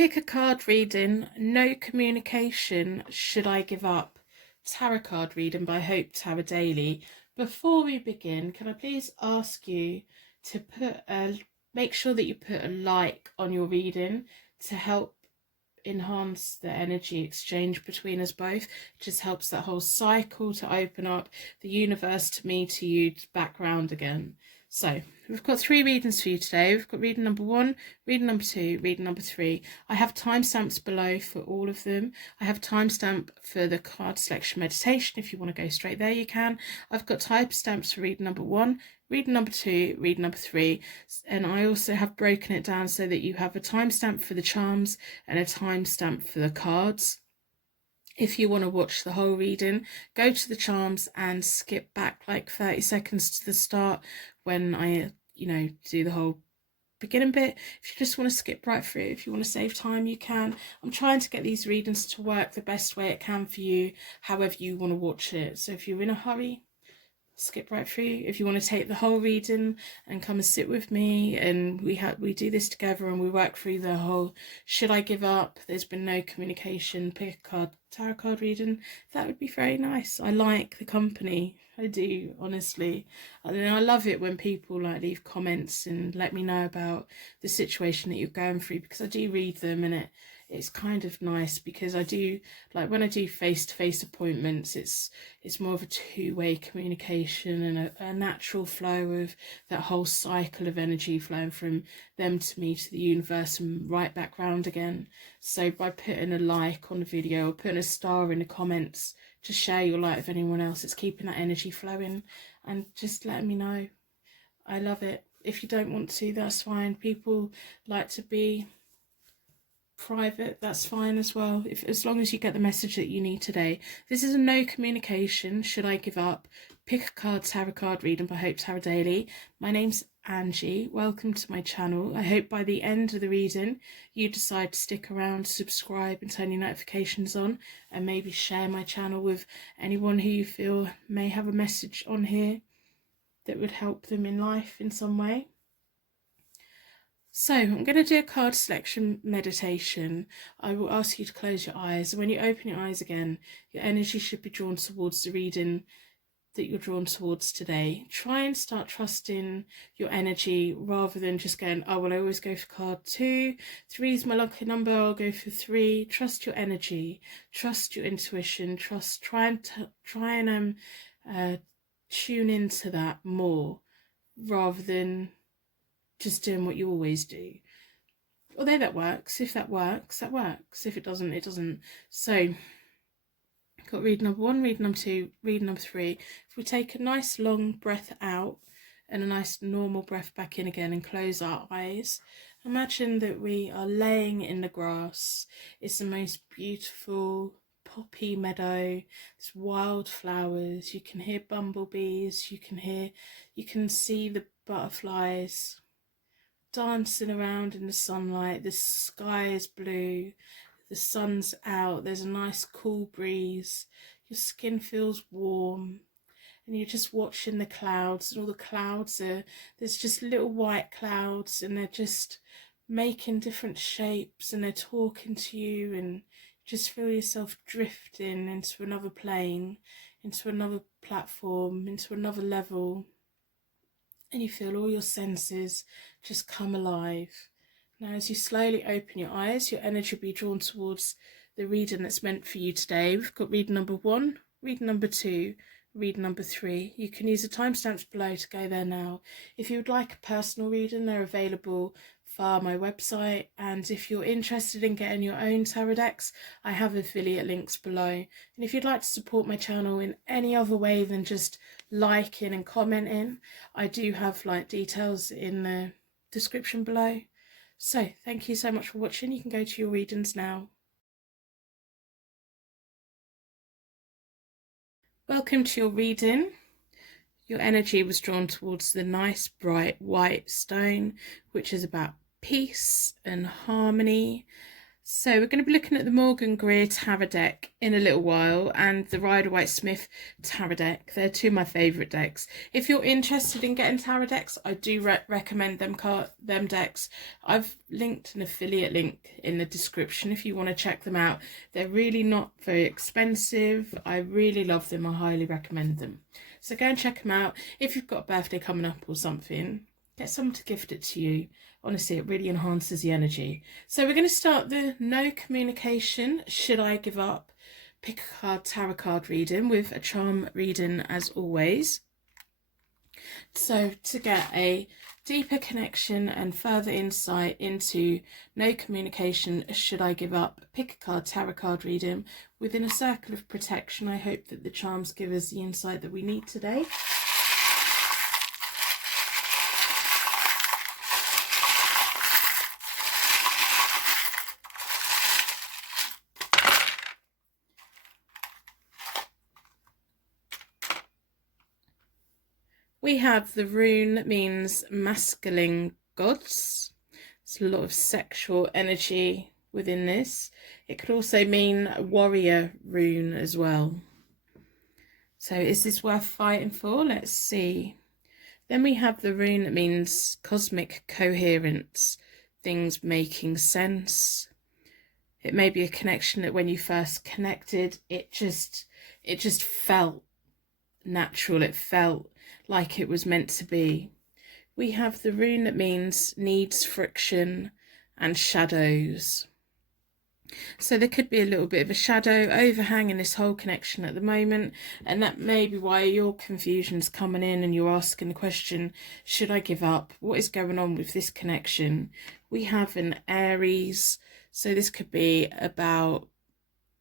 Pick a card reading, no communication, should I give up? Tarot card reading by HopeTarot-Daily. Before we begin, can I please ask you to make sure that you put a like on your reading to help enhance the energy exchange between us both. It just helps that whole cycle to open up, the universe to me, to you, background again. So we've got 3 readings for you today. We've got reading number 1, reading number 2, reading number 3. I have timestamps below for all of them. I have a timestamp for the card selection meditation. If you want to go straight there, you can. I've got timestamps for reading number 1, reading number 2, reading number 3, and I also have broken it down so that you have a timestamp for the charms and a timestamp for the cards. If you want to watch the whole reading, go to the charms and skip back like 30 seconds to the start when I, do the whole beginning bit. If you just want to skip right through, if you want to save time, you can. I'm trying to get these readings to work the best way it can for you, however you want to watch it. So if you're in a hurry, skip right through. If you want to take the whole reading and come and sit with me, and we do this together and we work through the whole should I give up, there's been no communication, pick a card, tarot card reading, that would be very nice. I like the company, I do, honestly. And I love it when people like leave comments and let me know about the situation that you're going through, because I do read them, and it's kind of nice, because I do, like when I do face-to-face appointments, it's more of a two-way communication and a natural flow of that whole cycle of energy flowing from them to me to the universe and right back round again. So by putting a like on the video or putting a star in the comments to share your light with anyone else, it's keeping that energy flowing and just letting me know. I love it. If you don't want to, that's fine. People like to be private, that's fine as well, as long as you get the message that you need today. This is a no communication, should I give up, pick a card, tarot card reading by HopeTarot-Daily. My name's Angie, welcome to my channel. I hope by the end of the reading you decide to stick around, subscribe and turn your notifications on, and maybe share my channel with anyone who you feel may have a message on here that would help them in life in some way. So I'm going to do a card selection meditation. I will ask you to close your eyes. When you open your eyes again, your energy should be drawn towards the reading that you're drawn towards today. Try and start trusting your energy rather than just going, oh, well, I always go for card 2. 3 is my lucky number, I'll go for 3. Trust your energy. Trust your intuition. Try and tune into that more rather than just doing what you always do. Although that works. If that works, that works. If it doesn't, it doesn't. So got read number 1, read number 2, read number 3. If we take a nice long breath out and a nice normal breath back in again and close our eyes, imagine that we are laying in the grass. It's the most beautiful poppy meadow. There's wildflowers. You can hear bumblebees. You can see the butterflies dancing around in the sunlight. The sky is blue, the sun's out, there's a nice cool breeze, your skin feels warm, and you're just watching the clouds, and all the clouds there's just little white clouds, and they're just making different shapes, and they're talking to you, and just feel yourself drifting into another plane, into another platform, into another level. And you feel all your senses just come alive. Now, as you slowly open your eyes, your energy will be drawn towards the reading that's meant for you today. We've got reading number 1, reading number 2, reading number 3. You can use the timestamps below to go there now. If you would like a personal reading, they're available via my website, and if you're interested in getting your own tarot decks, I have affiliate links below. And if you'd like to support my channel in any other way than just liking and commenting, I do have details in the description below. So thank you so much for watching. You can go to your readings now. Welcome to your reading. Your energy was drawn towards the nice bright white stone, which is about peace and harmony. So we're going to be looking at the Morgan Greer Tarot deck in a little while and the Rider-Waite-Smith Tarot deck. They're two of my favourite decks. If you're interested in getting tarot decks, I do recommend them decks. I've linked an affiliate link in the description if you want to check them out. They're really not very expensive. I really love them. I highly recommend them. So go and check them out. If you've got a birthday coming up or something, get someone to gift it to you. Honestly, it really enhances the energy. So we're going to start the no communication, should I give up? Pick a card, tarot card reading with a charm reading as always. So to get a deeper connection and further insight into no communication, should I give up? Pick a card, tarot card reading within a circle of protection. I hope that the charms give us the insight that we need today. We have the rune that means masculine gods. There's a lot of sexual energy within this. It could also mean warrior rune as well. So is this worth fighting for? Let's see. Then we have the rune that means cosmic coherence, things making sense. It may be a connection that when you first connected, it just felt natural. It felt like it was meant to be. We have the rune that means needs friction and shadows. So there could be a little bit of a shadow overhanging this whole connection at the moment, and that may be why your confusion's coming in and you're asking the question, should I give up? What is going on with this connection? We have an Aries, so this could be about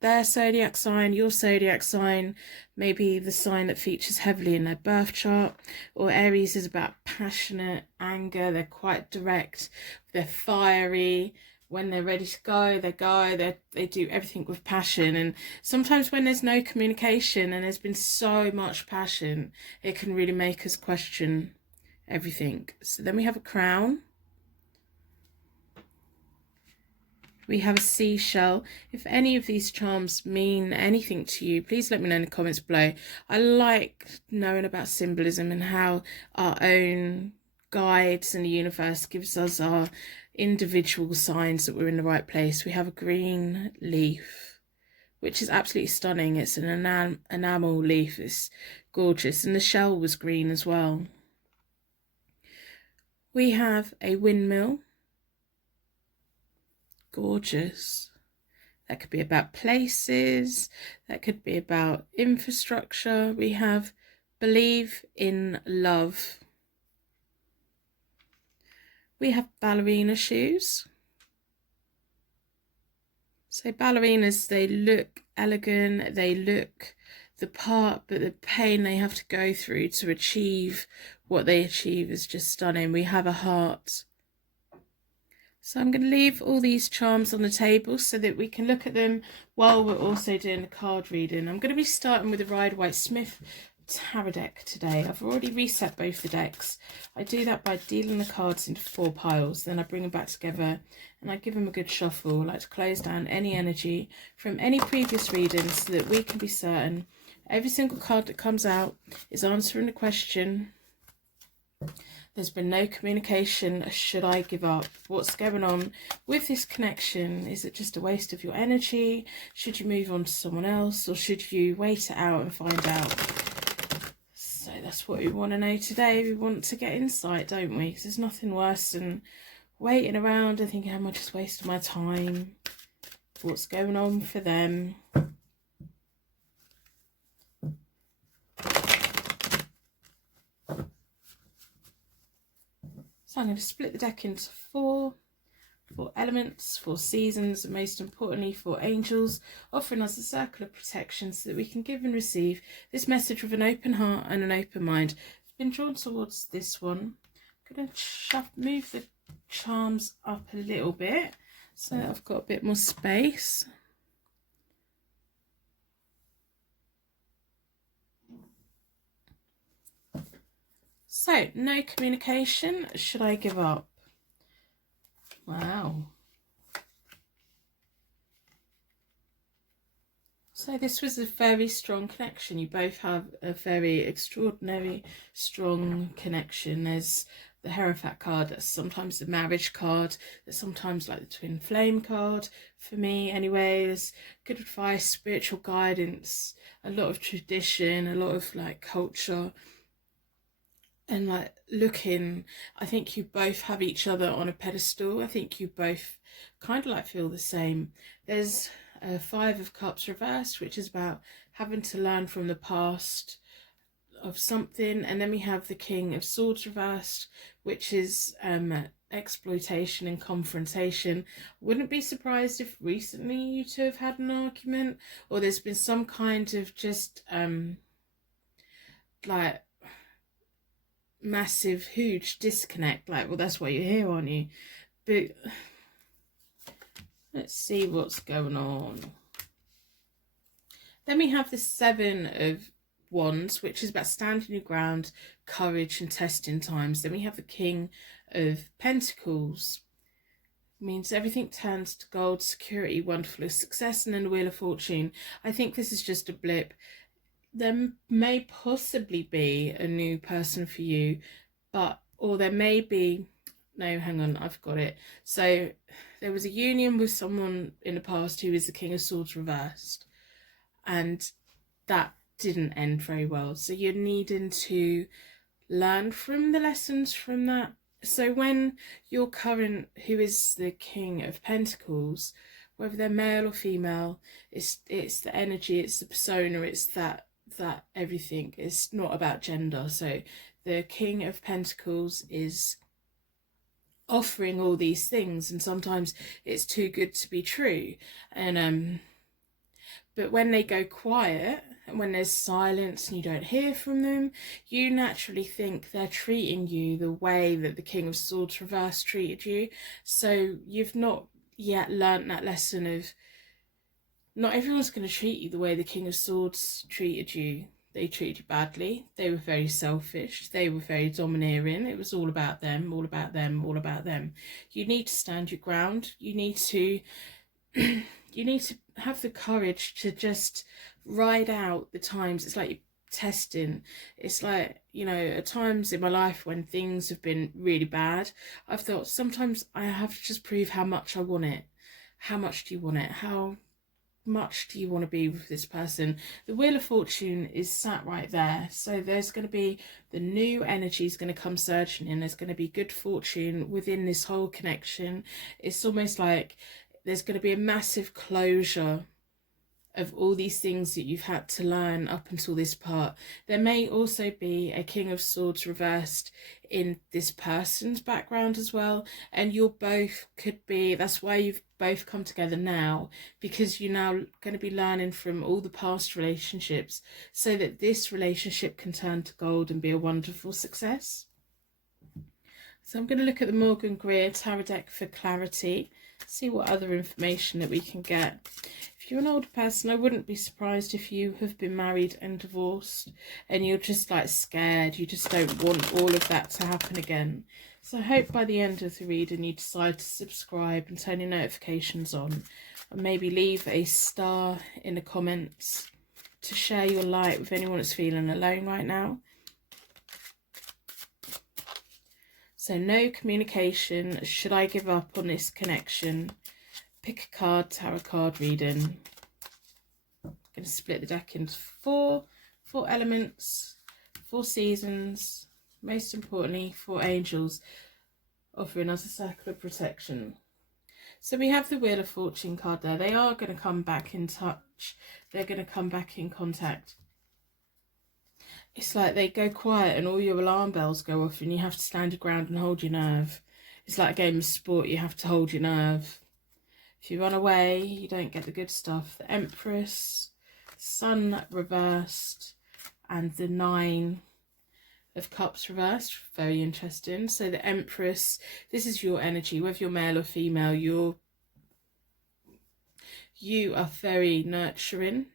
their zodiac sign, your zodiac sign, maybe the sign that features heavily in their birth chart. Or Aries is about passionate anger. They're quite direct, they're fiery. When they're ready to go, they do everything with passion. And sometimes when there's no communication and there's been so much passion, it can really make us question everything. So then we have a crown. We have a seashell. If any of these charms mean anything to you, please let me know in the comments below. I like knowing about symbolism and how our own guides in the universe gives us our individual signs that we're in the right place. We have a green leaf, which is absolutely stunning. It's an enamel leaf. It's gorgeous. And the shell was green as well. We have a windmill. Gorgeous. That could be about places, that could be about infrastructure. We have believe in love. We have ballerina shoes. So ballerinas, they look elegant, they look the part, but the pain they have to go through to achieve what they achieve is just stunning. We have a heart. So I'm going to leave all these charms on the table so that we can look at them while we're also doing the card reading. I'm going to be starting with the Rider-Waite-Smith Tarot deck today. I've already reset both the decks. I do that by dealing the cards into 4 piles. Then I bring them back together and I give them a good shuffle. I like to close down any energy from any previous readings so that we can be certain every single card that comes out is answering the question. There's been no communication. Should I give up? What's going on with this connection? Is it just a waste of your energy? Should you move on to someone else, or should you wait it out and find out? So that's what we want to know today. We want to get insight, don't we? Because there's nothing worse than waiting around and thinking, am I just wasting my time? What's going on for them? So I'm going to split the deck into 4 elements, 4 seasons, and most importantly 4 angels, offering us a circle of protection so that we can give and receive this message with an open heart and an open mind. I've been drawn towards this one. I'm going to move the charms up a little bit so that I've got a bit more space. So, no communication. Should I give up? Wow. So this was a very strong connection. You both have a very extraordinary, strong connection. There's the Hierophant card, that's sometimes the marriage card, that's sometimes like the twin flame card, for me anyway. There's good advice, spiritual guidance, a lot of tradition, a lot of like culture. And like looking, I think you both have each other on a pedestal. I think you both kind of like feel the same. There's a Five of Cups reversed, which is about having to learn from the past of something. And then we have the King of Swords reversed, which is exploitation and confrontation. Wouldn't be surprised if recently you two have had an argument, or there's been some kind of just like massive, huge disconnect. Like, well, that's why you're here, aren't you? But let's see what's going on. Then we have the Seven of Wands, which is about standing your ground, courage and testing times. Then we have the King of Pentacles. It means everything turns to gold, security, wonderful success. And then the Wheel of Fortune. I think this is just a blip. There may possibly be a new person for you, or there may be, no, hang on, I've got it. So there was a union with someone in the past who is the King of Swords reversed, and that didn't end very well. So you're needing to learn from the lessons from that. So when your current, who is the King of Pentacles, whether they're male or female, it's the energy, it's the persona, it's that everything. It's not about gender. So the King of Pentacles is offering all these things, and sometimes it's too good to be true. And but when they go quiet and when there's silence and you don't hear from them, you naturally think they're treating you the way that the King of Swords reverse treated you. So you've not yet learnt that lesson of not everyone's going to treat you the way the King of Swords treated you. They treated you badly. They were very selfish. They were very domineering. It was all about them, all about them, all about them. You need to stand your ground. You need to you need to have the courage to just ride out the times. It's like testing. It's like, you know, at times in my life when things have been really bad, I've thought sometimes I have to just prove how much I want it. How much do you want it? How much do you want to be with this person? The Wheel of Fortune is sat right there. So there's going to be the new energy is going to come surging in. There's going to be good fortune within this whole connection. It's almost like there's going to be a massive closure of all these things that you've had to learn up until this part. There may also be a King of Swords reversed in this person's background as well, and you're both could be, that's why you've both come together now, because you're now going to be learning from all the past relationships so that this relationship can turn to gold and be a wonderful success. So I'm going to look at the Morgan Greer Tarot deck for clarity, see what other information that we can get. If you're an older person, I wouldn't be surprised if you have been married and divorced and you're just like scared. You just don't want all of that to happen again. So I hope by the end of the reading you decide to subscribe and turn your notifications on, and maybe leave a star in the comments to share your light with anyone that's feeling alone right now. So no communication. Should I give up on this connection? Pick a card, tarot card reading. I'm going to split the deck into four elements, 4 seasons, most importantly 4 angels offering us a circle of protection. So we have the Wheel of Fortune card there. They are going to come back in touch. They're going to come back in contact. It's like they go quiet and all your alarm bells go off and you have to stand your ground and hold your nerve. It's like a game of sport. You have to hold your nerve. If you run away, you don't get the good stuff. The Empress, Sun reversed, and the 9 of Cups reversed. Very interesting. So the Empress, this is your energy. Whether you're male or female, you are very nurturing.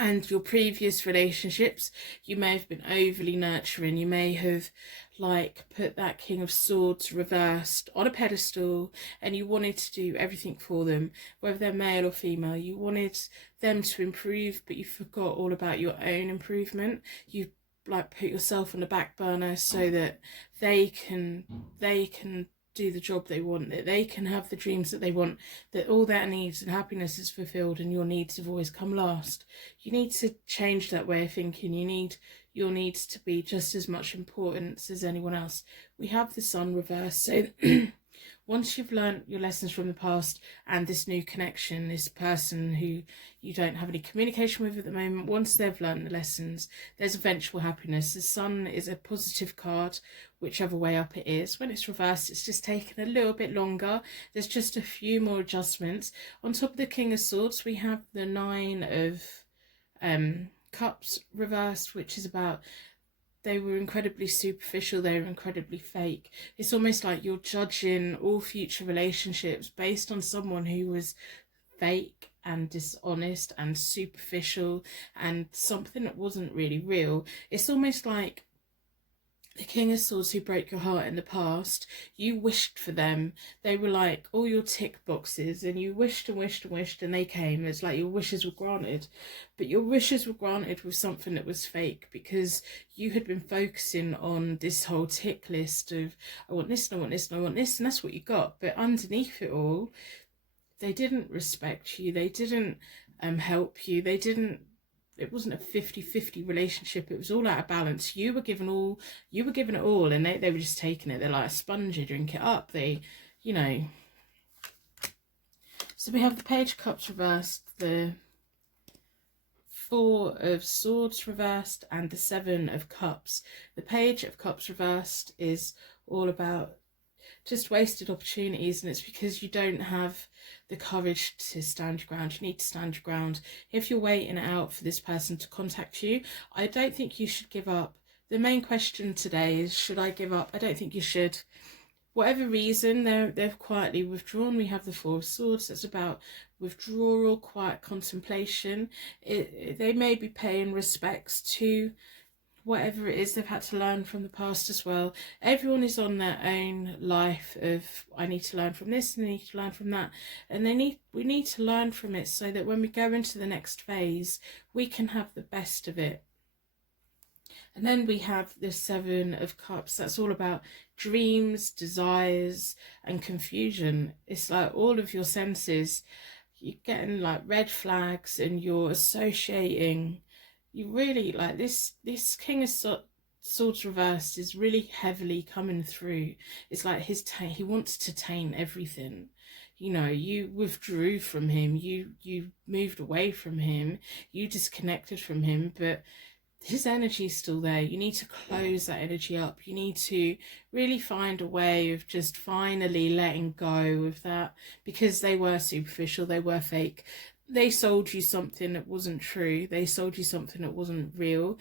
and your previous relationships, you may have been overly nurturing. You may have like put that King of Swords reversed on a pedestal, and you wanted to do everything for them, whether they're male or female. You wanted them to improve, but you forgot all about your own improvement. You like put yourself on the back burner so that they can do the job they want, that they can have the dreams that they want, that all their needs and happiness is fulfilled, and your needs have always come last. You need to change that way of thinking. You need your needs to be just as much importance as anyone else. We have the Sun reversed, so once you've learned your lessons from the past and this new connection, this person who you don't have any communication with at the moment, once they've learned the lessons, there's eventual happiness. The Sun is a positive card, whichever way up it is. When it's reversed, it's just taken a little bit longer. There's just a few more adjustments. On top of the King of Swords, we have the Nine of Cups reversed, which is about they were incredibly superficial, they were incredibly fake. It's almost like you're judging all future relationships based on someone who was fake and dishonest and superficial and something that wasn't really real. It's almost like the King of Swords who broke your heart in the past, you wished for them. They were like all your tick boxes, and you wished and wished and wished, and they came. It's like your wishes were granted. But your wishes were granted with something that was fake, because you had been focusing on this whole tick list of, I want this, and I want this, and I want this, and that's what you got. But underneath it all, they didn't respect you. They didn't help you. They didn't. It wasn't a 50-50 relationship. It was all out of balance. You were given it all, and they were just taking it. They're like a sponge. You drink it up. They, you know. So we have the Page of Cups reversed, the Four of Swords reversed, and the Seven of Cups. The Page of Cups reversed is all about just wasted opportunities, and it's because you don't have the courage to stand your ground. You need to stand your ground. If you're waiting out for this person to contact you, I don't think you should give up. The main question today is, should I give up? I don't think you should. Whatever reason, they've quietly withdrawn. We have the Four of Swords. That's about withdrawal, quiet contemplation. They may be paying respects to whatever it is they've had to learn from the past as well. Everyone is on their own life of, I need to learn from this and I need to learn from that, and we need to learn from it so that when we go into the next phase, we can have the best of it. And then we have the Seven of Cups. That's all about dreams, desires, and confusion. It's like all of your senses, you're getting like red flags, and you're associating. You really like this King of Swords reversed is really heavily coming through. It's like he wants to taint everything. You know, you withdrew from him, you moved away from him, you disconnected from him, but his energy is still there. You need to close that energy up. You need to really find a way of just finally letting go of that, because they were superficial, they were fake. They sold you something that wasn't true. They sold you something that wasn't real.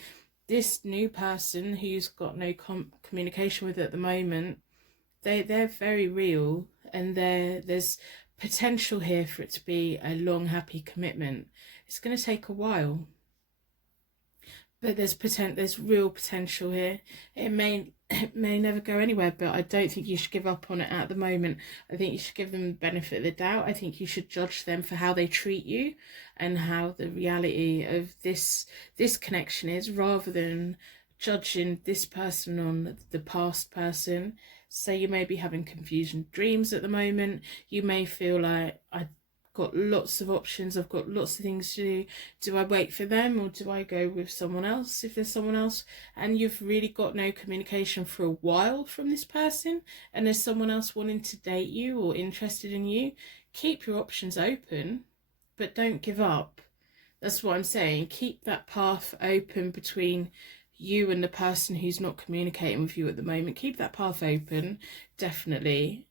This new person who's got no communication with at the moment, they're very real, and there's potential here for it to be a long, happy commitment. It's going to take a while, but there's real potential here. It may never go anywhere, but I don't think you should give up on it at the moment. I think you should give them the benefit of the doubt. I think you should judge them for how they treat you and how the reality of this connection is, rather than judging this person on the past person. So you may be having confusion dreams at the moment. You may feel like, I've got lots of options, I've got lots of things to do. Do I wait for them, or do I go with someone else if there's someone else? And you've really got no communication for a while from this person, and there's someone else wanting to date you or interested in you. Keep your options open, but don't give up. That's what I'm saying. Keep that path open between you and the person who's not communicating with you at the moment. Keep that path open, definitely.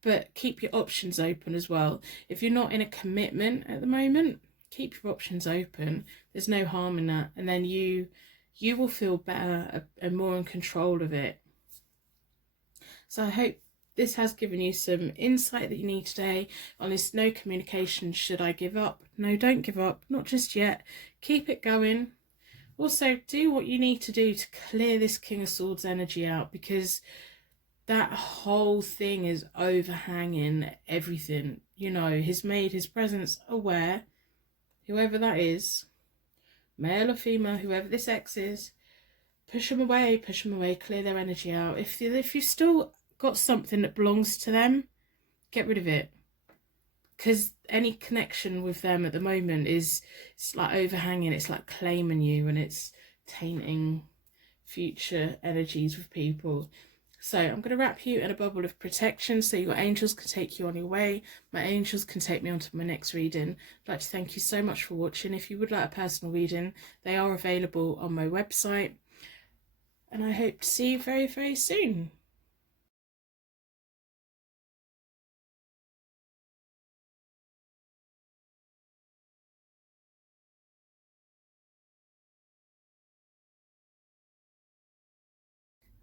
But keep your options open as well. If you're not in a commitment at the moment, keep your options open. There's no harm in that. And then you will feel better and more in control of it. So I hope this has given you some insight that you need today on this no communication. Should I give up? No, don't give up. Not just yet. Keep it going. Also, do what you need to do to clear this King of Swords energy out, because that whole thing is overhanging everything. You know, he's made his presence aware, whoever that is, male or female, whoever this ex is. Push them away, clear their energy out. If you've still got something that belongs to them, get rid of it. Because any connection with them at the moment it's like overhanging, it's like claiming you, and it's tainting future energies with people. So I'm going to wrap you in a bubble of protection so your angels can take you on your way. My angels can take me on to my next reading. I'd like to thank you so much for watching. If you would like a personal reading, they are available on my website. And I hope to see you very, very soon.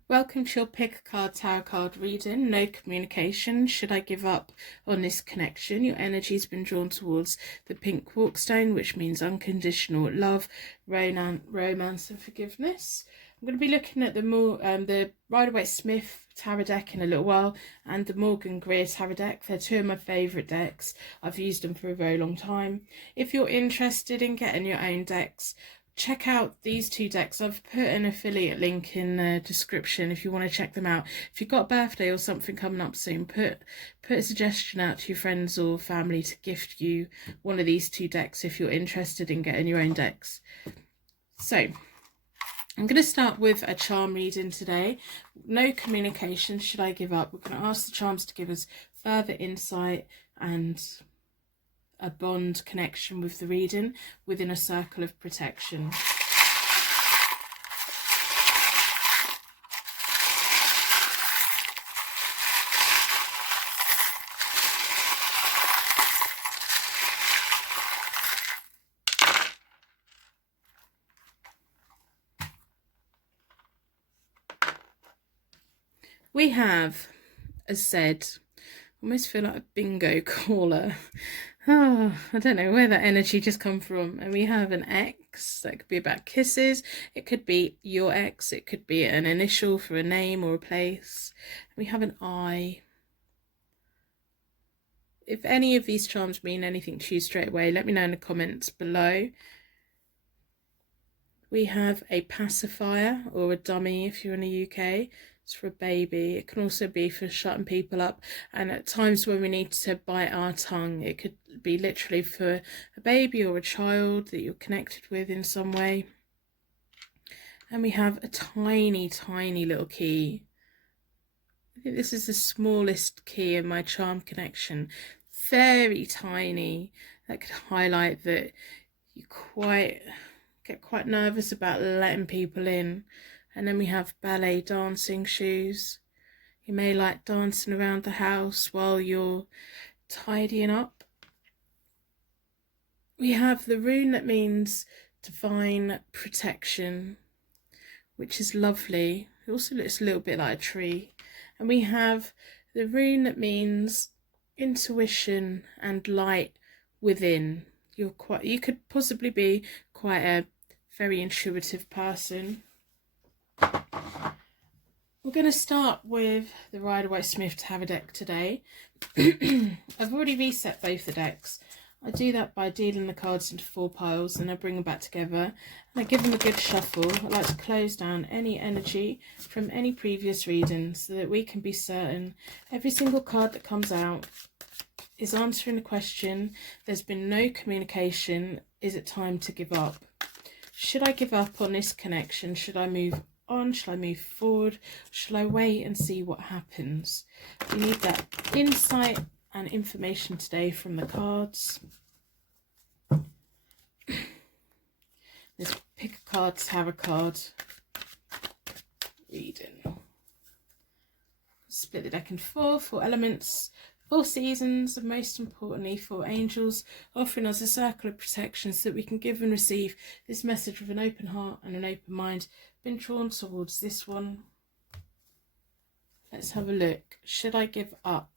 Welcome to your pick a card tarot card reading. No communication. Should I give up on this connection? Your energy's been drawn towards the pink walkstone, which means unconditional love, romance and forgiveness. I'm going to be looking at the Rider-Waite-Smith tarot deck in a little while, and the Morgan Greer tarot deck. They're two of my favourite decks. I've used them for a very long time. If you're interested in getting your own decks, check out these two decks. I've put an affiliate link in the description if you want to check them out. If you've got a birthday or something coming up soon, put a suggestion out to your friends or family to gift you one of these two decks if you're interested in getting your own decks. So I'm going to start with a charm reading today. No communication. Should I give up? We're going to ask the charms to give us further insight and a bond connection with the reading within a circle of protection. We have, as said, almost feel like a bingo caller. Oh, I don't know where that energy just come from. And we have an X. That could be about kisses. It could be your ex. It could be an initial for a name or a place. We have an I. If any of these charms mean anything to you straight away, let me know in the comments below. We have a pacifier, or a dummy if you're in the UK. It's for a baby. It can also be for shutting people up, and at times when we need to bite our tongue, it could be literally for a baby or a child that you're connected with in some way. And we have a tiny, tiny little key. I think this is the smallest key in my charm connection. Very tiny. That could highlight that you get quite nervous about letting people in. And then we have ballet dancing shoes. You may like dancing around the house while you're tidying up. We have the rune that means divine protection, which is lovely. It also looks a little bit like a tree. And we have the rune that means intuition and light within. You could possibly be quite a very intuitive person. We're going to start with the Rider-Waite-Smith tarot deck today. I've already reset both the decks. I do that by dealing the cards into 4 piles, and I bring them back together and I give them a good shuffle. I like to close down any energy from any previous reading so that we can be certain every single card that comes out is answering the question. There's been no communication. Is it time to give up? Should I give up on this connection? Should I move on? Shall I move forward? Shall I wait and see what happens? We need that insight and information today from the cards. Let's pick a card, tarot card reading. Split the deck in 4 elements, 4 seasons, and most importantly 4 angels, offering us a circle of protection so that we can give and receive this message with an open heart and an open mind. Been drawn towards this one. Let's have a look. Should I give up?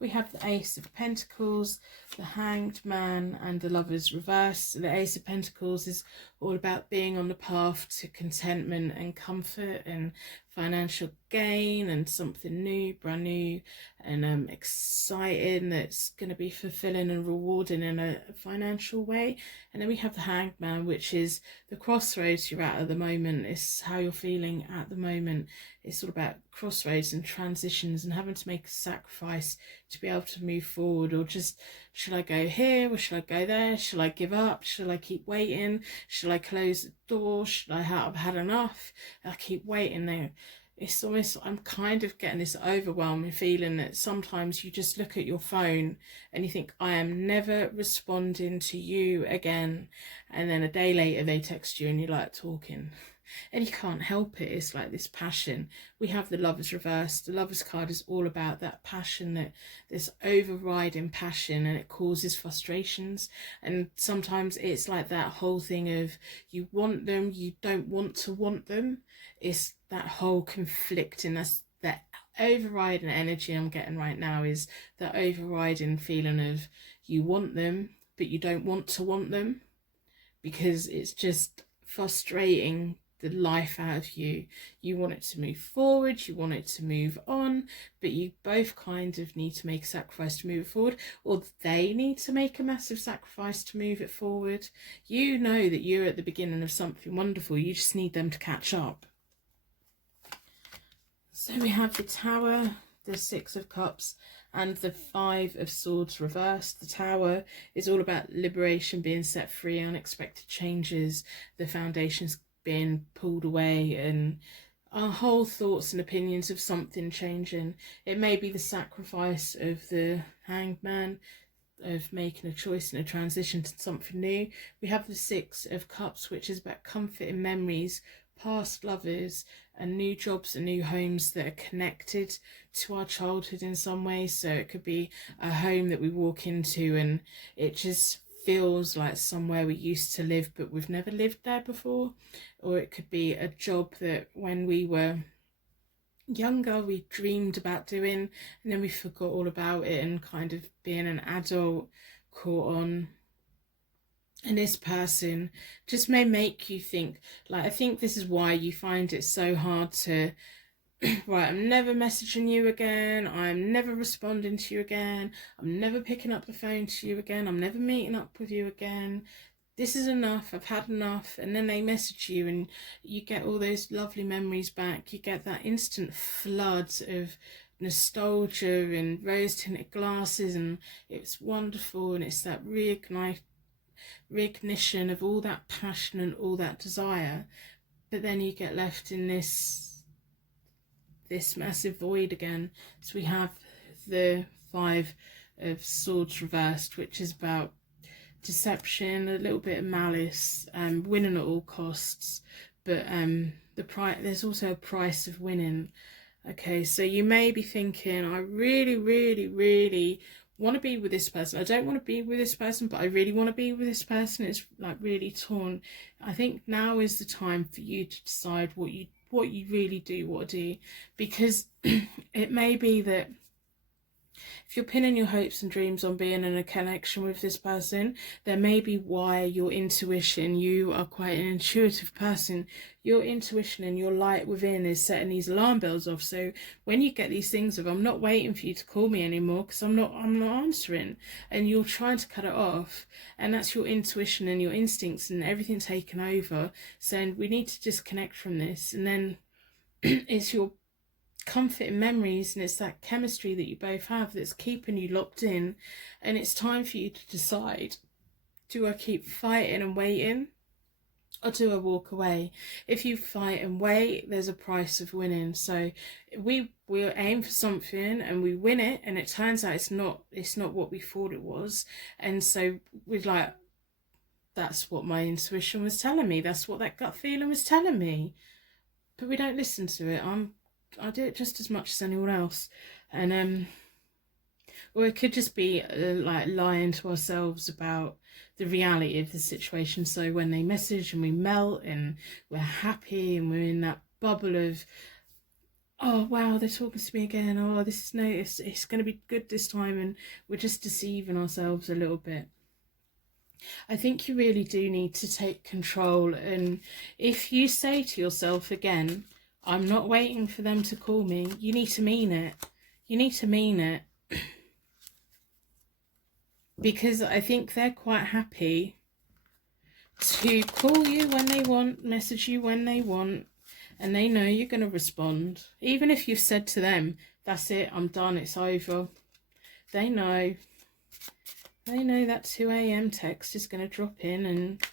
We have the Ace of Pentacles, the Hanged Man, and the Lover's reverse. The Ace of Pentacles is all about being on the path to contentment and comfort and financial gain and something new, brand new, and exciting, that's going to be fulfilling and rewarding in a financial way. And then we have the Hanged Man, which is the crossroads you're at the moment. It's how you're feeling at the moment. It's all about crossroads and transitions and having to make a sacrifice to be able to move forward, or just, should I go here or should I go there? Should I give up? Should I keep waiting? Should I close the door? Should I have had enough? I keep waiting there. It's almost, I'm kind of getting this overwhelming feeling that sometimes you just look at your phone and you think, I am never responding to you again. And then a day later they text you and you're like talking. And you can't help it. It's like this passion. We have the Lover's reverse. The Lover's card is all about that passion, that this overriding passion, and it causes frustrations. And sometimes it's like that whole thing of you want them, you don't want to want them. It's that whole conflicting, that's that overriding energy I'm getting right now, is the overriding feeling of you want them but you don't want to want them, because it's just frustrating the life out of you. You want it to move forward, you want it to move on, but you both kind of need to make a sacrifice to move it forward, or they need to make a massive sacrifice to move it forward. You know that you're at the beginning of something wonderful, you just need them to catch up. So we have the Tower, the Six of Cups, and the Five of Swords reversed. The Tower is all about liberation, being set free, unexpected changes, the foundations being pulled away, and our whole thoughts and opinions of something changing. It may be the sacrifice of the Hanged Man, of making a choice and a transition to something new. We have the Six of Cups, which is about comfort in memories, past lovers, and new jobs and new homes that are connected to our childhood in some way. So it could be a home that we walk into and it just feels like somewhere we used to live but we've never lived there before, or it could be a job that when we were younger we dreamed about doing and then we forgot all about it, and kind of being an adult caught on. And this person just may make you think, like, I think this is why you find it so hard to right, I'm never messaging you again, I'm never responding to you again, I'm never picking up the phone to you again, I'm never meeting up with you again, this is enough, I've had enough. And then they message you and you get all those lovely memories back. You get that instant flood of nostalgia and rose-tinted glasses, and it's wonderful, and it's that recognition of all that passion and all that desire. But then you get left in this massive void again. So we have the Five of Swords reversed, which is about deception, a little bit of malice, winning at all costs, but there's also a price of winning. Okay, so you may be thinking, I really, really, really want to be with this person. I don't want to be with this person, but I really want to be with this person. It's like really torn. I think now is the time for you to decide what you really do want to do, because it may be that if you're pinning your hopes and dreams on being in a connection with this person, there may be why your intuition, you are quite an intuitive person, your intuition and your light within is setting these alarm bells off. So when you get these things of, I'm not waiting for you to call me anymore because I'm not answering, and you're trying to cut it off, and that's your intuition and your instincts and everything taken over, saying we need to disconnect from this. And then it's your comfort in memories, and it's that chemistry that you both have that's keeping you locked in. And it's time for you to decide, do I keep fighting and waiting, or do I walk away? If you fight and wait, there's a price of winning. So we aim for something and we win it, and it turns out it's not what we thought it was. And so we're like, that's what my intuition was telling me, that's what that gut feeling was telling me, but we don't listen to it. I do it just as much as anyone else. And or it could just be like lying to ourselves about the reality of the situation. So when they message and we melt and we're happy and we're in that bubble of oh wow, they're talking to me again. Oh, this is no, it's going to be good this time, and we're just deceiving ourselves a little bit. I think you really do need to take control, and if you say to yourself again, I'm not waiting for them to call me, you need to mean it. You need to mean it. Because I think they're quite happy to call you when they want, message you when they want, and they know you're going to respond. Even if you've said to them, that's it, I'm done, it's over. They know. They know that 2 a.m. text is going to drop in, and at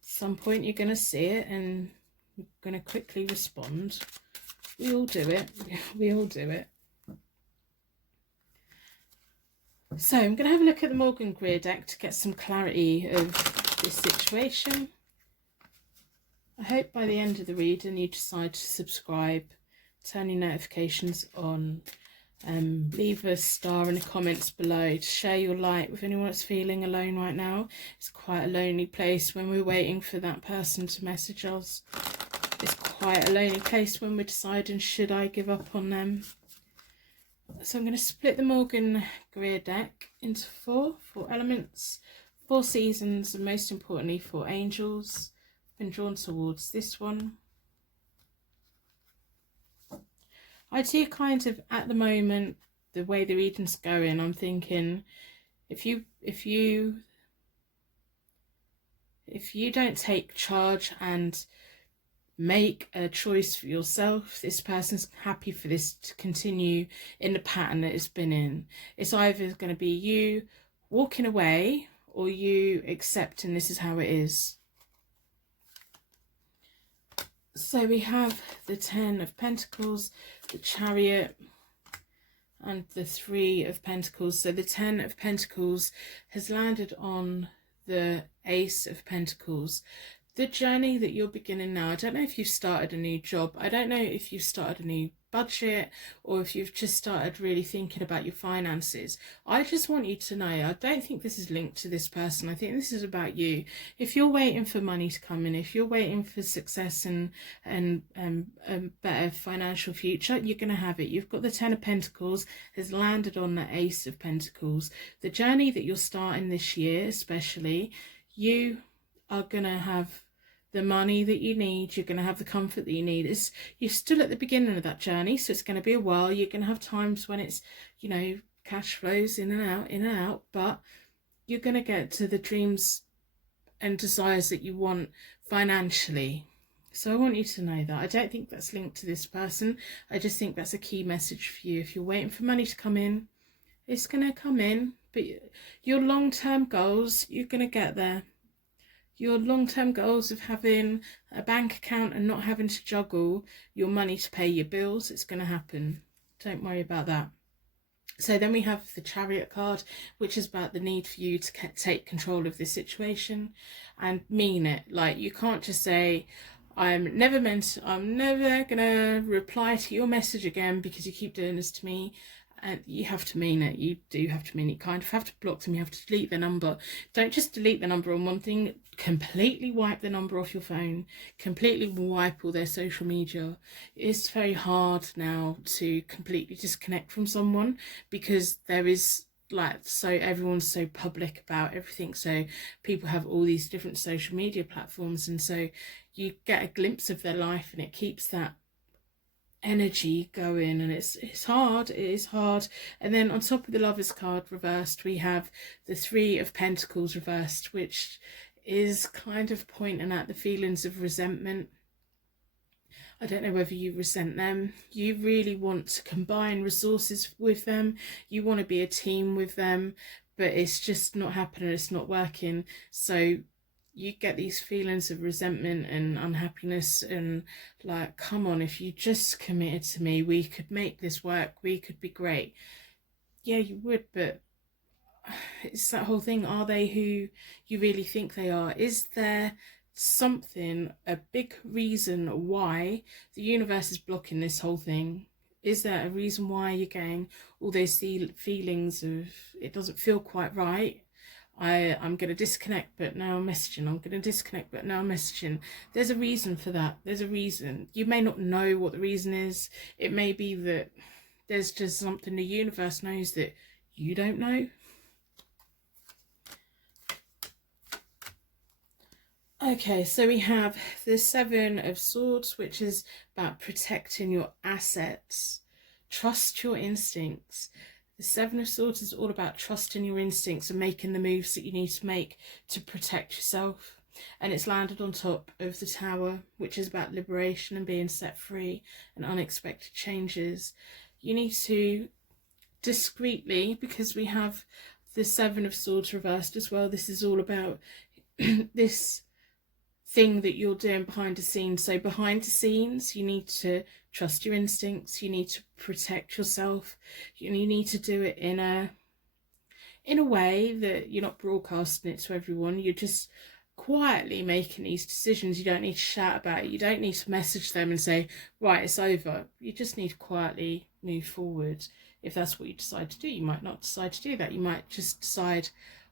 some point you're going to see it and you're going to quickly respond. We all do it. We all do it. So I'm going to have a look at the Morgan Greer deck to get some clarity of this situation. I hope by the end of the reading you decide to subscribe, turn your notifications on, leave a star in the comments below to share your light with anyone that's feeling alone right now. It's quite a lonely place when we're waiting for that person to message us. It's quite a lonely place when we're deciding, should I give up on them? So I'm going to split the Morgan Greer deck into four elements, 4 seasons, and most importantly 4 angels. I've been drawn towards this one. I do kind of, at the moment, the way the reading's going, I'm thinking if you don't take charge and make a choice for yourself, this person's happy for this to continue in the pattern that it's been in. It's either going to be you walking away or you accepting this is how it is. So we have the 10 of Pentacles, the Chariot, and the 3 of Pentacles. So the 10 of Pentacles has landed on the Ace of Pentacles. The journey that you're beginning now, I don't know if you've started a new job, I don't know if you've started a new budget, or if you've just started really thinking about your finances. I just want you to know, I don't think this is linked to this person. I think this is about you. If you're waiting for money to come in, if you're waiting for success and better financial future, you're going to have it. You've got the 10 of Pentacles has landed on the Ace of Pentacles. The journey that you're starting this year, especially, you are going to have the money that you need, you're going to have the comfort that you need. You're still at the beginning of that journey, so it's going to be a while. You're going to have times when it's, you know, cash flows in and out, but you're going to get to the dreams and desires that you want financially. So I want you to know that. I don't think that's linked to this person. I just think that's a key message for you. If you're waiting for money to come in, it's going to come in, but your long-term goals, you're going to get there. Your long-term goals of having a bank account and not having to juggle your money to pay your bills, it's going to happen. Don't worry about that. So then we have the Chariot card, which is about the need for you to take control of this situation and mean it. Like, you can't just say, I'm never going to reply to your message again because you keep doing this to me. And you have to mean it. You do have to mean it. You kind of have to block them. You have to delete their number. Don't just delete the number on one thing. Completely wipe the number off your phone. Completely wipe all their social media. It's very hard now to completely disconnect from someone because there is, like, so everyone's so public about everything. So people have all these different social media platforms, and so you get a glimpse of their life, and it keeps that energy going, and it's hard. It is hard. And then on top of the Lovers card reversed, we have the 3 of Pentacles reversed, which is kind of pointing at the feelings of resentment. I don't know whether you resent them. You really want to combine resources with them. You want to be a team with them, but it's just not happening. It's not working. So you get these feelings of resentment and unhappiness, and like, come on, if you just committed to me, we could make this work, we could be great. Yeah, you would, but it's that whole thing. Are they who you really think they are? Is there something, a big reason why the universe is blocking this whole thing? Is there a reason why you're getting all those feelings of it doesn't feel quite right? I'm going to disconnect, but now I'm messaging. I'm going to disconnect, but now I'm messaging. There's a reason for that. There's a reason. You may not know what the reason is. It may be that there's just something the universe knows that you don't know. Okay, so we have the Seven of Swords, which is about protecting your assets. Trust your instincts. The Seven of Swords is all about trusting your instincts and making the moves that you need to make to protect yourself. And it's landed on top of the Tower, which is about liberation and being set free and unexpected changes. You need to discreetly, because we have the Seven of Swords reversed as well, this is all about this thing that you're doing behind the scenes. So behind the scenes, you need to trust your instincts, you need to protect yourself, you need to do it in a way that you're not broadcasting it to everyone. You're just quietly making these decisions. You don't need to shout about it. You don't need to message them and say, right, it's over. You just need to quietly move forward. If that's what you decide to do, you might not decide to do that. You might just decide,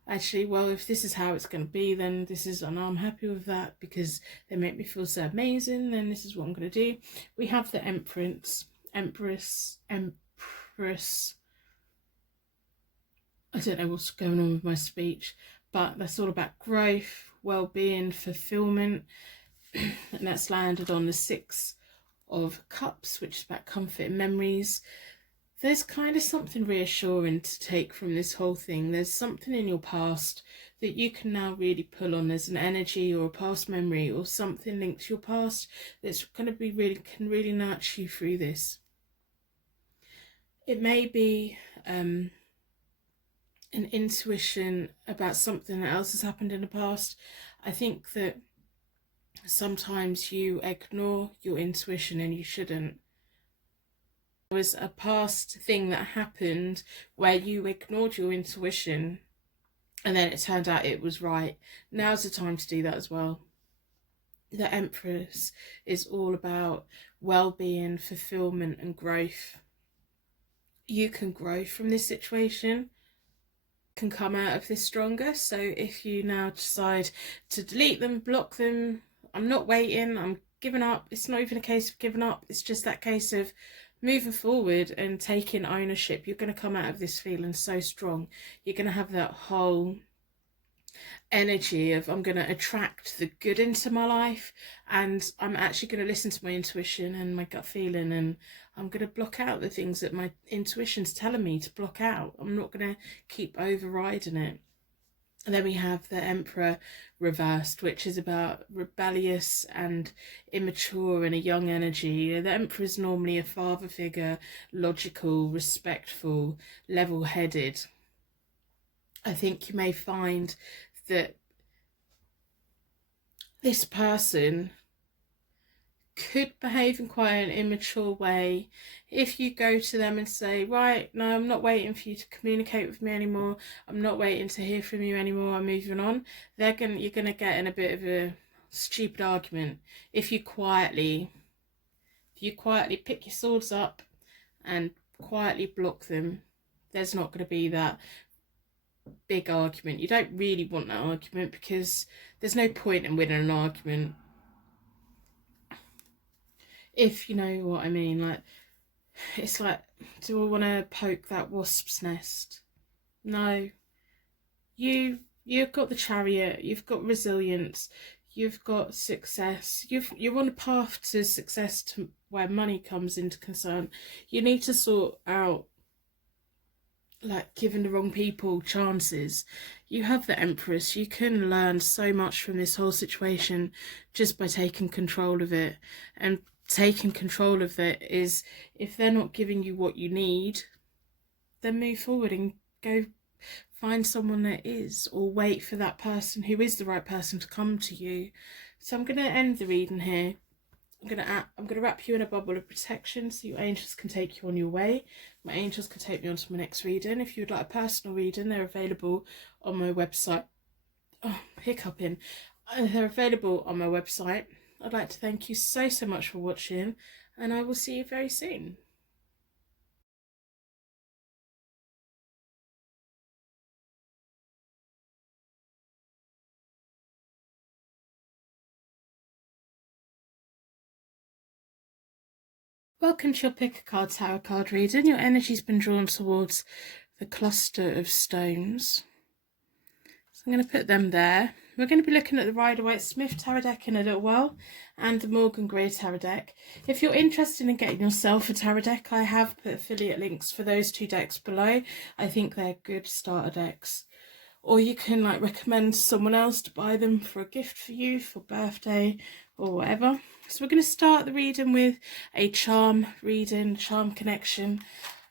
actually, well, if this is how it's going to be, then this is, and I'm happy with that because they make me feel so amazing, then this is what I'm going to do. We have the Empress. I don't know what's going on with my speech, but that's all about growth, well-being, fulfillment, and that's landed on the Six of Cups, which is about comfort and memories. There's kind of something reassuring to take from this whole thing. There's something in your past that you can now really pull on. There's an energy or a past memory or something linked to your past that's going to be can really nurture you through this. It may be an intuition about something else has happened in the past. I think that sometimes you ignore your intuition and you shouldn't. There was a past thing that happened where you ignored your intuition and then it turned out it was right. Now's the time to do that as well. The Empress is all about well-being, fulfillment and growth. You can grow from this situation, can come out of this stronger. So if you now decide to delete them, block them, I'm not waiting, I'm giving up. It's not even a case of giving up. It's just that case of moving forward and taking ownership. You're going to come out of this feeling so strong. You're going to have that whole energy of, I'm going to attract the good into my life, and I'm actually going to listen to my intuition and my gut feeling, and I'm going to block out the things that my intuition's telling me to block out. I'm not going to keep overriding it. And then we have the Emperor reversed, which is about rebellious and immature and a young energy. The Emperor is normally a father figure, logical, respectful, level-headed. I think you may find that this person could behave in quite an immature way if you go to them and say, right, no, I'm not waiting for you to communicate with me anymore, I'm not waiting to hear from you anymore, I'm moving on. You're gonna get in a bit of a stupid argument if you quietly pick your swords up and quietly block them. There's not going to be that big argument. You don't really want that argument because there's no point in winning an argument, if you know what I mean. Like, it's like, do I want to poke that wasp's nest? No. You've got the Chariot, you've got resilience, you've got success, you're on a path to success, to where money comes into concern. You need to sort out, like, giving the wrong people chances. You have the Empress. You can learn so much from this whole situation just by taking control of it. And taking control of it is, if they're not giving you what you need, then move forward and go find someone that is, or wait for that person who is the right person to come to you. So I'm going to end the reading here. I'm gonna wrap you in a bubble of protection so your angels can take you on your way. My angels can take me on to my next reading. If you'd like a personal reading, they're available on my website. Oh, hiccuping. They're available on my website. I'd like to thank you so much for watching, and I will see you very soon. Welcome to your Pick a Card Tarot card reading. Your energy's been drawn towards the cluster of stones. So I'm going to put them there. We're going to be looking at the Rider-Waite-Smith Tarot deck in a little while and the Morgan Greer Tarot deck. If you're interested in getting yourself a tarot deck, I have put affiliate links for those two decks below. I think they're good starter decks. Or you can recommend someone else to buy them for a gift for you, for birthday or whatever. So we're going to start the reading with a charm reading, charm connection.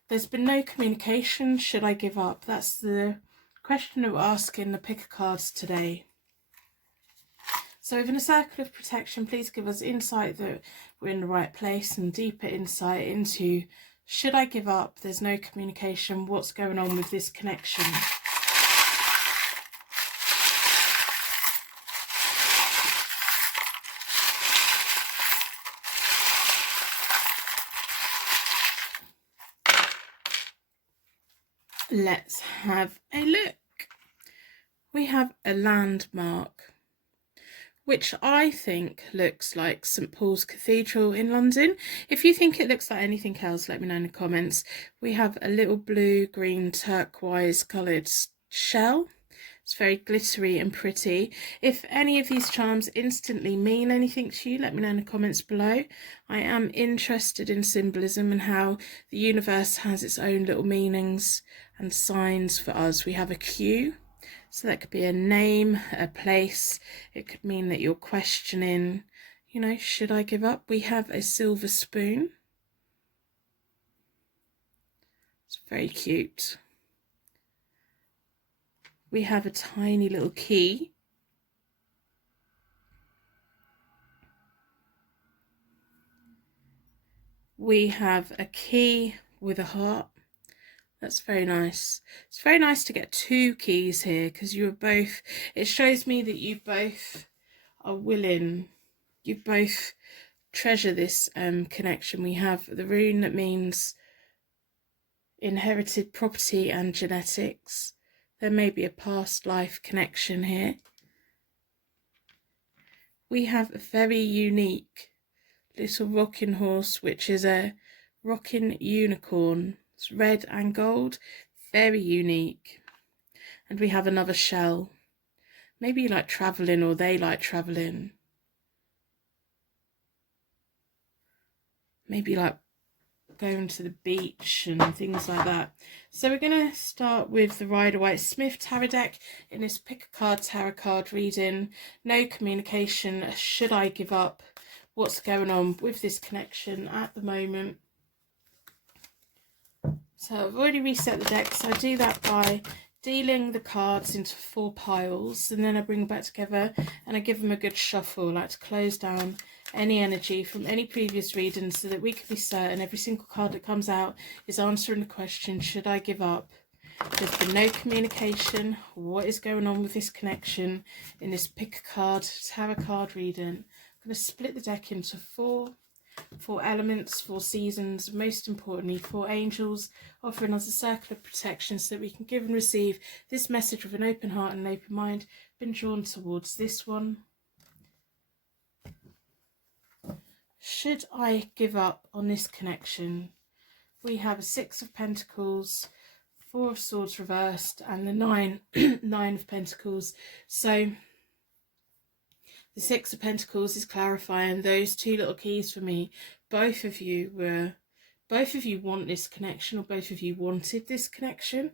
There's been no communication. Should I give up? That's the question that we're asking the picker cards today. So within a circle of protection, please give us insight that we're in the right place and deeper insight into, should I give up? There's no communication. What's going on with this connection? Let's have a look. We have a landmark, which I think looks like St Paul's Cathedral in London. If you think it looks like anything else, let me know in the comments. We have a little blue, green, turquoise coloured shell. It's very glittery and pretty. If any of these charms instantly mean anything to you, let me know in the comments below. I am interested in symbolism and how the universe has its own little meanings and signs for us. We have a Q, so that could be a name, a place. It could mean that you're questioning, should I give up? We have a silver spoon. It's very cute. We have a tiny little key. We have a key with a heart. That's very nice. It's very nice to get two keys here because you are both, it shows me that you both are willing, you both treasure this connection. We have the rune that means inherited property and genetics. There may be a past life connection here. We have a very unique little rocking horse, which is a rocking unicorn. It's red and gold, very unique. And we have another shell. Maybe you like travelling, or they like travelling. Maybe you like going to the beach and things like that. So we're going to start with the Rider-Waite-Smith Tarot deck in this Pick a Card Tarot card reading. No communication. Should I give up? What's going on with this connection at the moment? So I've already reset the deck, so I do that by dealing the cards into 4 piles, and then I bring them back together and I give them a good shuffle, like to close down any energy from any previous readings, so that we can be certain every single card that comes out is answering the question, should I give up? There's been no communication. What is going on with this connection in this Pick a Card Tarot card reading? I'm going to split the deck into 4 elements, 4 seasons, most importantly 4 angels, offering us a circle of protection so that we can give and receive this message with an open heart and an open mind. Been drawn towards this one. Should I give up on this connection? We have a 6 of Pentacles, 4 of Swords reversed, and the 9 of Pentacles. So the 6 of Pentacles is clarifying those 2 little keys for me. Both of you want this connection, or both of you wanted this connection.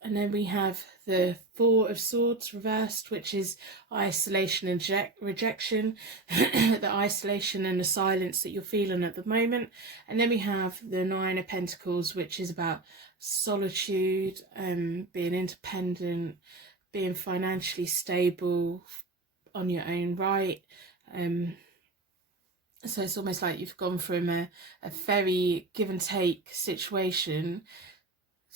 And then we have the 4 of Swords reversed, which is isolation and rejection, the isolation and the silence that you're feeling at the moment. And then we have the 9 of Pentacles, which is about solitude, being independent, being financially stable on your own right. So it's almost like you've gone from a very give and take situation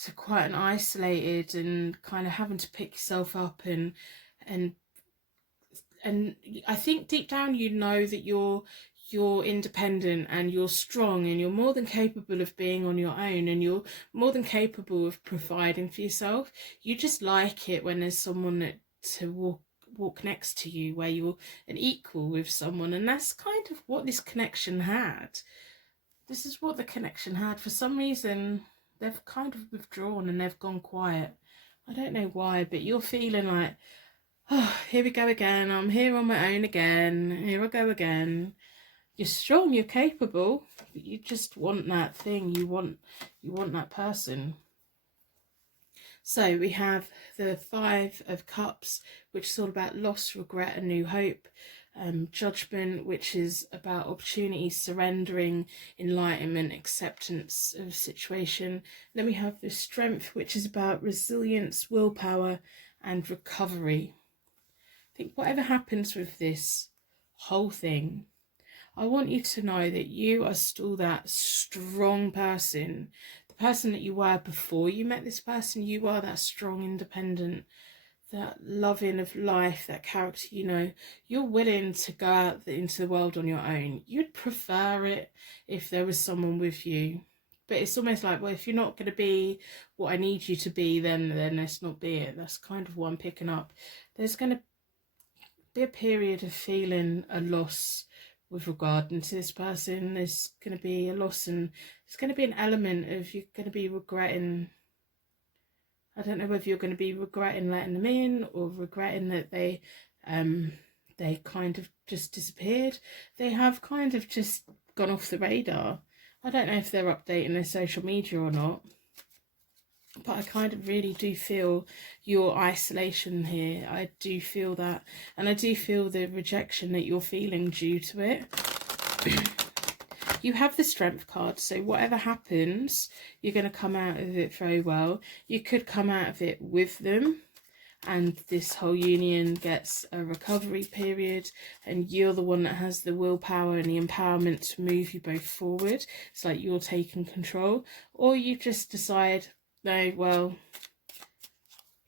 to quite an isolated and kind of having to pick yourself up, and I think deep down you know that you're independent and you're strong and you're more than capable of being on your own, and you're more than capable of providing for yourself. You just like it when there's someone to walk next to you, where you're an equal with someone, and that's kind of what this connection had. this is what the connection had. For some reason, they've kind of withdrawn and they've gone quiet. I don't know why, but you're feeling like, oh, here we go again. I'm here on my own again. Here I go again. You're strong, you're capable, but you just want that thing. You want that person. So we have the Five of Cups, which is all about loss, regret, and new hope. Judgment, which is about opportunity, surrendering, enlightenment, acceptance of a situation. Then we have the Strength, which is about resilience, willpower, and recovery. I think whatever happens with this whole thing, I want you to know that you are still that strong person. The person that you were before you met this person, you are that strong, independent, that loving of life, that character, you know. You're willing to go out into the world on your own. You'd prefer it if there was someone with you. But it's almost like, well, if you're not going to be what I need you to be, then let's not be it. That's kind of what I'm picking up. There's going to be a period of feeling a loss with regard to this person. There's going to be a loss, and there's going to be an element of you're going to be regretting. I don't know whether you're going to be regretting letting them in, or regretting that they kind of just disappeared. They have kind of just gone off the radar. I don't know if they're updating their social media or not, but I kind of really do feel your isolation here. I do feel that, and I do feel the rejection that you're feeling due to it. You have the Strength card, so whatever happens, you're going to come out of it very well. You could come out of it with them, and this whole union gets a recovery period, and you're the one that has the willpower and the empowerment to move you both forward. It's like you're taking control. Or you just decide, no,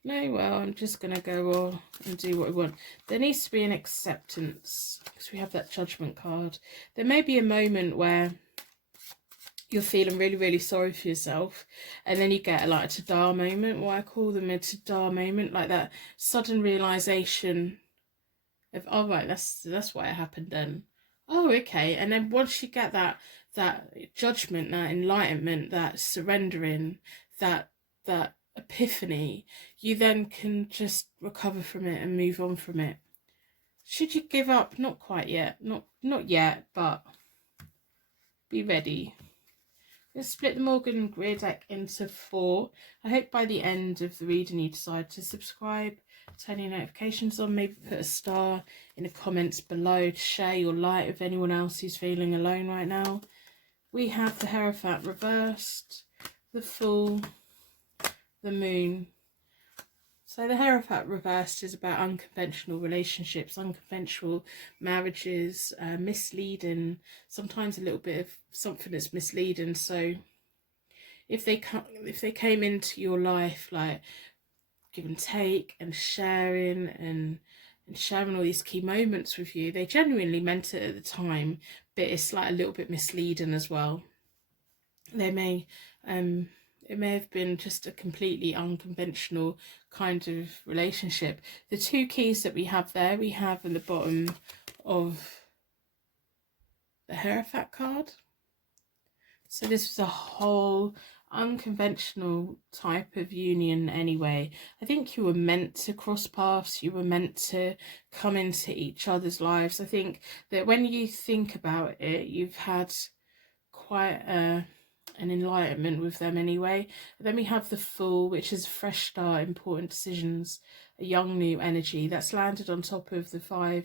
I'm just going to go on and do what I want. There needs to be an acceptance, because we have that Judgment card. There may be a moment where you're feeling really, really sorry for yourself, and then you get like a ta-da moment, what I call them a ta-da moment, like that sudden realisation of, oh right, that's why it happened then. Oh, okay. And then once you get that judgment, that enlightenment, that surrendering, that epiphany, you then can just recover from it and move on from it. Should you give up? Not quite yet. Not yet, but be ready. Let's split the Morgan Greer deck into 4. I hope by the end of the reading you decide to subscribe, turn your notifications on, maybe put a star in the comments below to share your light with anyone else who's feeling alone right now. We have the Hierophant reversed, the Fool, the Moon. So the Hierophant reversed is about unconventional relationships, unconventional marriages, misleading, sometimes a little bit of something that's misleading. So if they came into your life like give and take and sharing and sharing all these key moments with you, they genuinely meant it at the time, but it's like a little bit misleading as well. They may it may have been just a completely unconventional kind of relationship. The 2 keys that we have there, we have at the bottom of the Hierophant card. So this was a whole unconventional type of union anyway. I think you were meant to cross paths. You were meant to come into each other's lives. I think that when you think about it, you've had quite an enlightenment with them anyway. Then we have the Fool, which is a fresh start, important decisions, a young new energy. That's landed on top of the 4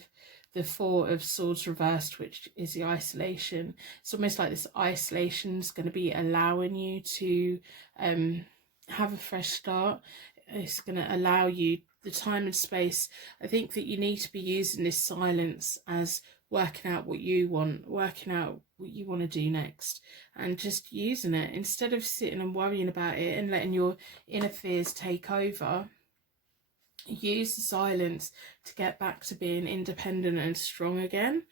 of Swords reversed, which is the isolation. It's almost like this isolation is going to be allowing you to have a fresh start. It's going to allow you the time and space. I think that you need to be using this silence as working out what you want, working out what you want to do next, and just using it instead of sitting and worrying about it and letting your inner fears take over. Use the silence to get back to being independent and strong again.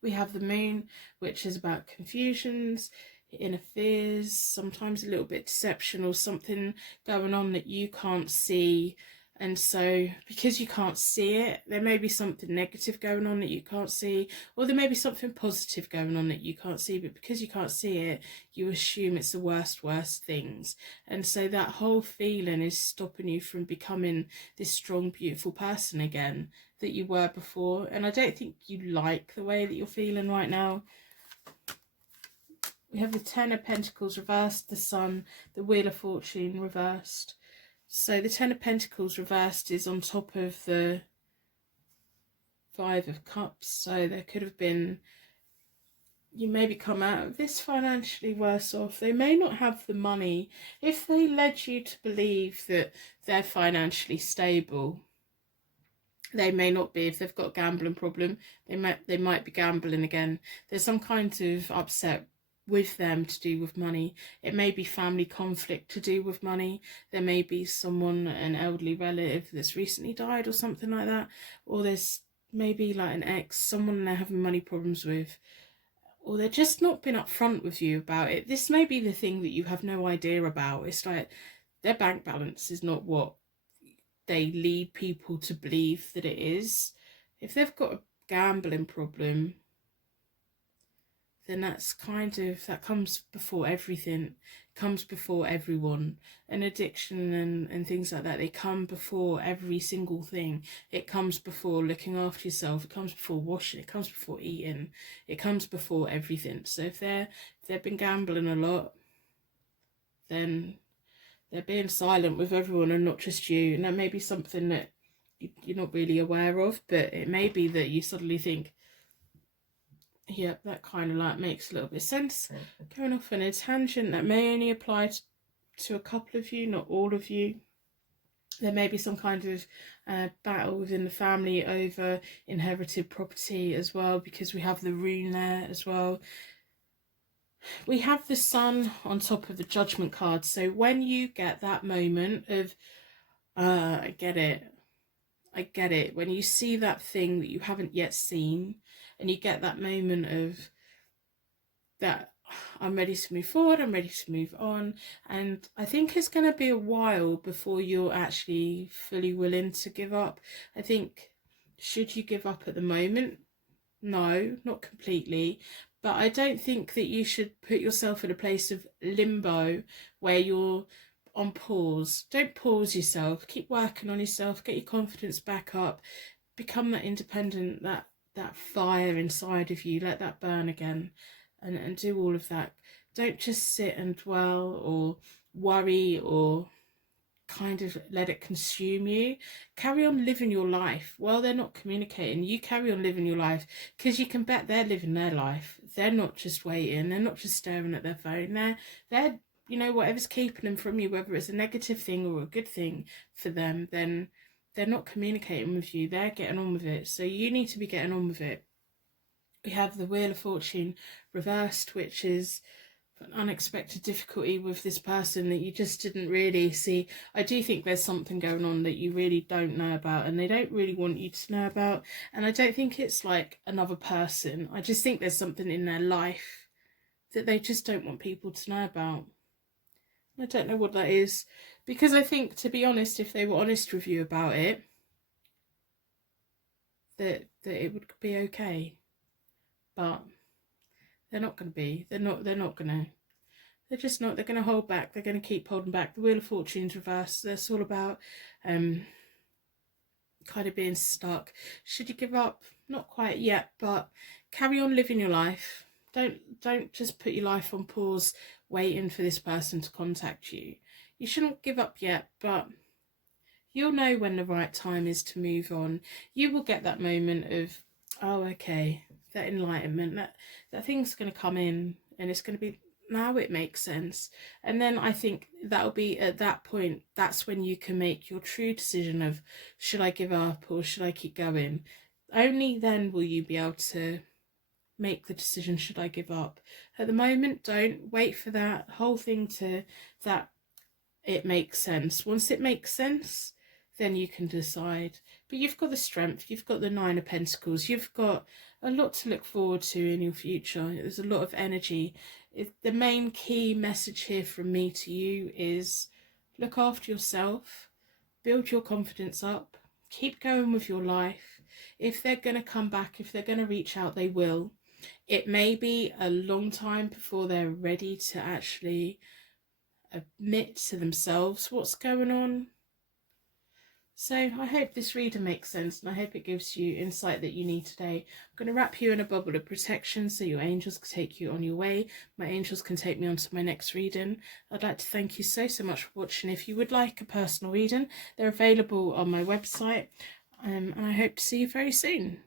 We have the Moon, which is about confusions, inner fears, sometimes a little bit deception or something going on that you can't see And so because you can't see it, there may be something negative going on that you can't see, or there may be something positive going on that you can't see, but because you can't see it, you assume it's the worst things. And so that whole feeling is stopping you from becoming this strong, beautiful person again that you were before. And I don't think you like the way that you're feeling right now. We have the Ten of Pentacles reversed, the Sun, the Wheel of Fortune reversed. So the Ten of Pentacles reversed is on top of the Five of Cups. So there could have been, you maybe come out of this financially worse off. They may not have the money. If they led you to believe that they're financially stable, they may not be. If they've got a gambling problem, they might be gambling again. There's some kind of upset with them to do with money. It may be family conflict to do with money. There may be someone, an elderly relative that's recently died or something like that, or there's maybe like an ex, someone they're having money problems with, or they're just not been upfront with you about it. This may be the thing that you have no idea about. It's like their bank balance is not what they lead people to believe that it is. If they've got a gambling problem, then that's kind of, that comes before everything, comes before everyone. An addiction and things like that, they come before every single thing. It comes before looking after yourself, it comes before washing, it comes before eating, it comes before everything. So if they've been gambling a lot, then they're being silent with everyone and not just you. And that may be something that you're not really aware of, but it may be that you suddenly think, yeah, that kind of like makes a little bit of sense. Going off on a tangent, that may only apply to a couple of you, not all of you. There may be some kind of battle within the family over inherited property as well, because we have the rune there as well. We have the Sun on top of the Judgment card. So when you get that moment of, I get it. When you see that thing that you haven't yet seen, and you get that moment of that, I'm ready to move forward, I'm ready to move on. And I think it's going to be a while before you're actually fully willing to give up. I think, should you give up at the moment? No, not completely. But I don't think that you should put yourself in a place of limbo where you're on pause. Don't pause yourself. Keep working on yourself. Get your confidence back up. Become that independent, that fire inside of you. Let that burn again, and do all of that. Don't just sit and dwell or worry or kind of let it consume you. Carry on living your life. While they're not communicating, you carry on living your life, because you can bet they're living their life. They're not just waiting, they're not just staring at their phone, they're you know, whatever's keeping them from you, whether it's a negative thing or a good thing for them, then they're not communicating with you, they're getting on with it. So you need to be getting on with it. We have the Wheel of Fortune reversed, which is an unexpected difficulty with this person that you just didn't really see. I do think there's something going on that you really don't know about, and they don't really want you to know about. And I don't think it's like another person. I just think there's something in their life that they just don't want people to know about. I don't know what that is, because I think, to be honest, if they were honest with you about it, that it would be okay. But they're not going to be. They're not going to. They're just not. They're going to hold back. They're going to keep holding back. The Wheel of Fortune's reversed. That's all about kind of being stuck. Should you give up? Not quite yet, but carry on living your life. Don't just put your life on pause waiting for this person to contact you. You shouldn't give up yet, but you'll know when the right time is to move on. You will get that moment of, oh, okay, that enlightenment, that thing's going to come in, and it's going to be, now it makes sense. And then I think that'll be, at that point, that's when you can make your true decision of, should I give up or should I keep going? Only then will you be able to make the decision, should I give up? At the moment, don't wait for that whole thing to, that it makes sense. Once it makes sense, then you can decide. But you've got the strength, you've got the Nine of Pentacles, you've got a lot to look forward to in your future. There's a lot of energy. The main key message here from me to you is, look after yourself, build your confidence up, keep going with your life. If they're going to come back, if they're going to reach out, they will. It may be a long time before they're ready to actually admit to themselves what's going on. So I hope this reading makes sense, and I hope it gives you insight that you need today. I'm going to wrap you in a bubble of protection so your angels can take you on your way. My angels can take me on to my next reading. I'd like to thank you so much for watching. If you would like a personal reading, they're available on my website, and I hope to see you very soon.